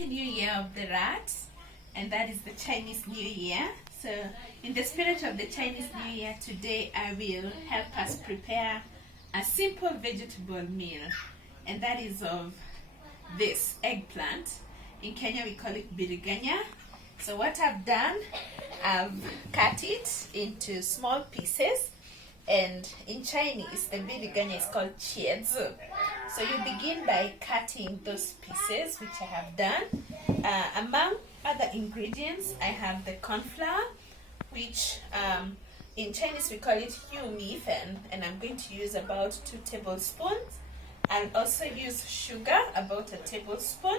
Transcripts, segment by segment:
Happy New Year of the Rat, and that is the Chinese New Year. So in the spirit of the Chinese New Year, today I will help us prepare a simple vegetable meal, and that is of this eggplant. In Kenya we call it biriganya. So what I've done, I've cut it into small pieces, and in Chinese the biriganya is called茄子. So you begin by cutting those pieces, which I have done. Among other ingredients, I have the corn flour, which in Chinese we call it yu mi fen, and I'm going to use about 2 tablespoons. I'll also use sugar, about 1 tablespoon.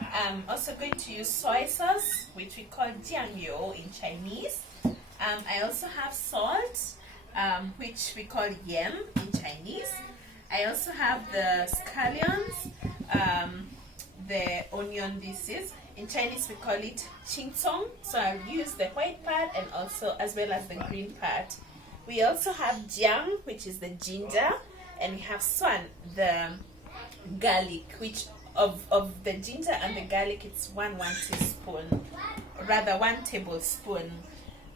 I'm also going to use soy sauce, which we call jiangyou in Chinese. I also have salt, which we call yam in Chinese. I also have the scallions, the onion. This is in Chinese we call it qingcong. So I'll use the white part and also as well as the green part. We also have jiang, which is the ginger, and we have suan, the garlic, which of the ginger and the garlic it's 1 teaspoon, rather 1 tablespoon.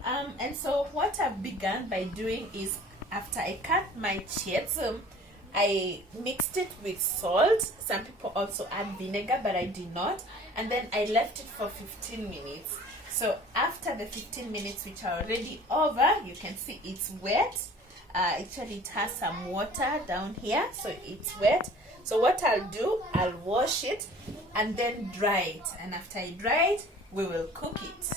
And so what I've begun by doing is, after I cut my茄子, I mixed it with salt. Some people also add vinegar, but I did not. And then I left it for 15 minutes. So after the 15 minutes, which are already over, you can see it's wet. Actually, it has some water down here, so it's wet. So what I'll do, I'll wash it and then dry it. And after I dry it, we will cook it.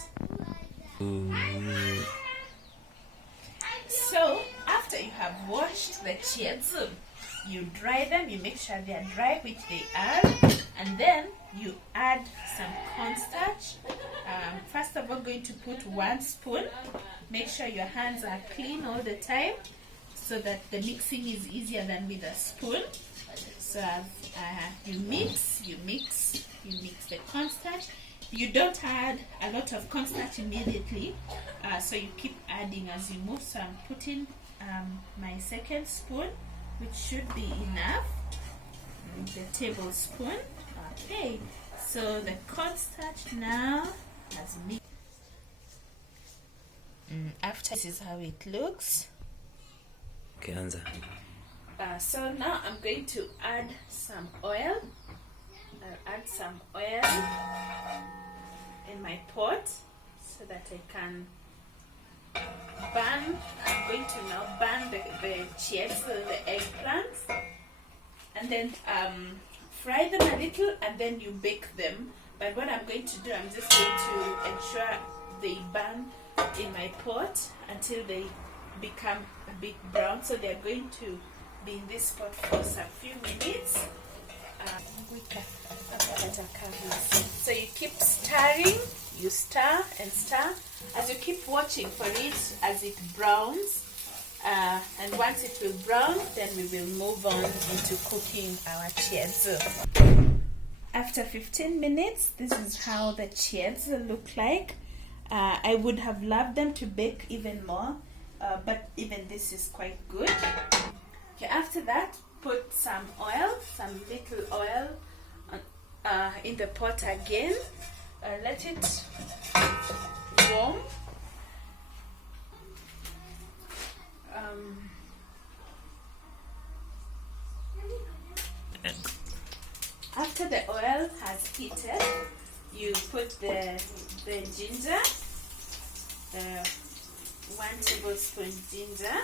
So after you have washed the茄子, you dry them, you make sure they are dry, which they are, and then you add some cornstarch. First of all, going to put 1 spoon. Make sure your hands are clean all the time so that the mixing is easier than with a spoon. So you mix the cornstarch. You don't add a lot of cornstarch immediately, so you keep adding as you move. So I'm putting my 2nd spoon, which should be enough, the tablespoon. Okay, so the cornstarch now has mixed. After, this is how it looks. Okay, answer. So now I'm going to add some oil. I'll add some oil in my pot so that I can burn. I'm going to now burn the茄子, the eggplants, and then fry them a little and then you bake them. But what I'm going to do, I'm just going to ensure they burn in my pot until they become a bit brown. So they're going to be in this pot for some few minutes. So you keep stirring, you stir and stir as you keep watching for it as it browns, and once it will brown, then we will move on into cooking our茄子. After 15 minutes, this is how the茄子look like. I would have loved them to bake even more, but even this is quite good. Okay, after that, put some oil, some little oil in the pot again. Let it warm. After the oil has heated, you put the ginger, 1 tablespoon ginger.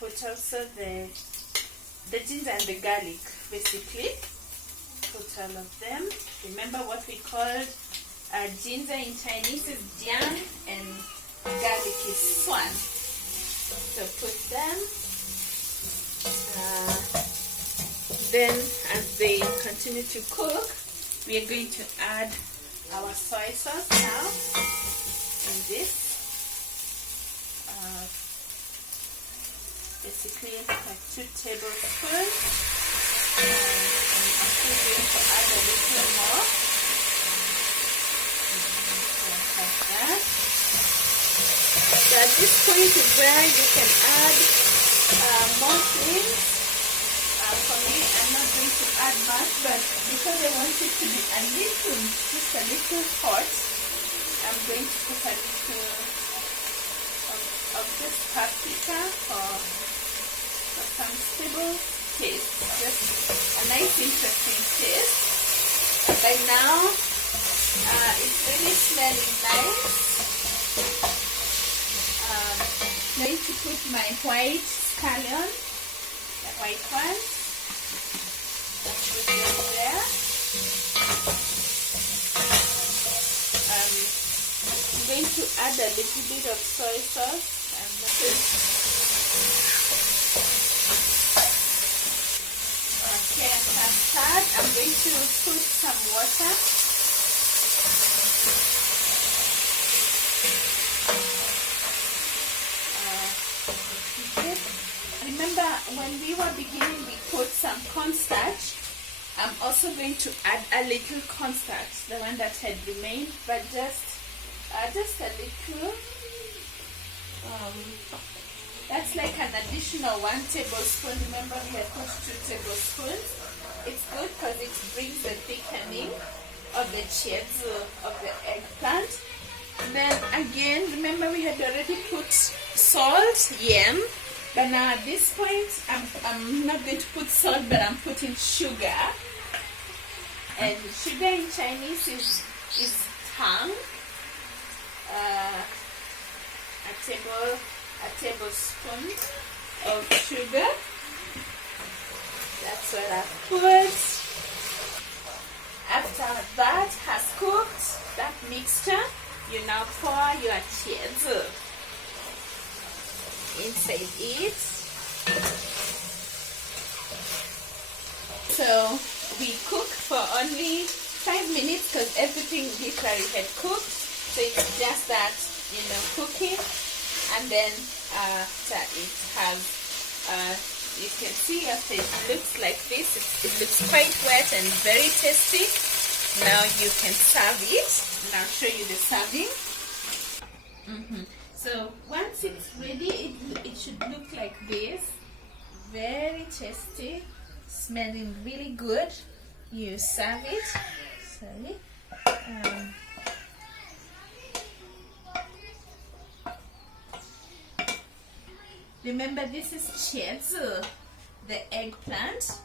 Put also the ginger and the garlic, basically. Put all of them. Remember what we called ginger in Chinese is jiang and garlic is suan. So put them. Then as they continue to cook, we are going to add our soy sauce now in this. Basically like 2 tablespoons. I'm still going to add a little more. Like that. So at this point is where you can add more things. For me, I'm not going to add much, but because I want it to be a little it's a little hot, I'm going to put a little of this paprika for some stable taste, just a nice interesting taste. And by now it's really smelling nice. I'm going to put my white scallion, the white one. Put them there. I'm going to add a little bit of soy sauce. Okay, I'm going to put some water. Remember, when we were beginning, we put some cornstarch. I'm also going to add a little cornstarch, the one that had remained, but just a little. That's like an additional 1 tablespoon. Remember, we had put 2 tablespoons. It's good because it brings the thickening of the cheese of the eggplant. Then again, remember we had already put salt, yam. But now at this point, I'm not going to put salt, but I'm putting sugar. And sugar in Chinese is tang. A tablespoon of sugar. That's what I put. After that has cooked, that mixture, you now pour your cheese inside it. So we cook for only 5 minutes because everything literally had cooked. So it's just that, cooking. And then after it has, you can see after it looks like this, it looks quite wet and very tasty. Now you can serve it, and I'll show you the serving. So once it's ready, it should look like this. Very tasty, smelling really good. You serve it. Sorry. Remember, this is茄子, the eggplant.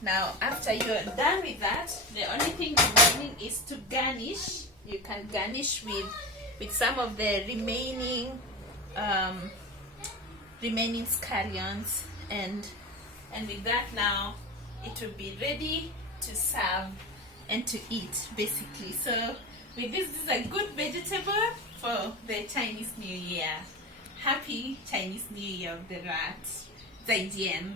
Now, after you're done with that, the only thing remaining is to garnish. You can garnish with some of the remaining scallions, and with that now it will be ready to serve and to eat, basically. So with this is a good vegetable for the Chinese New Year. Happy Chinese New Year of the rat. 再见.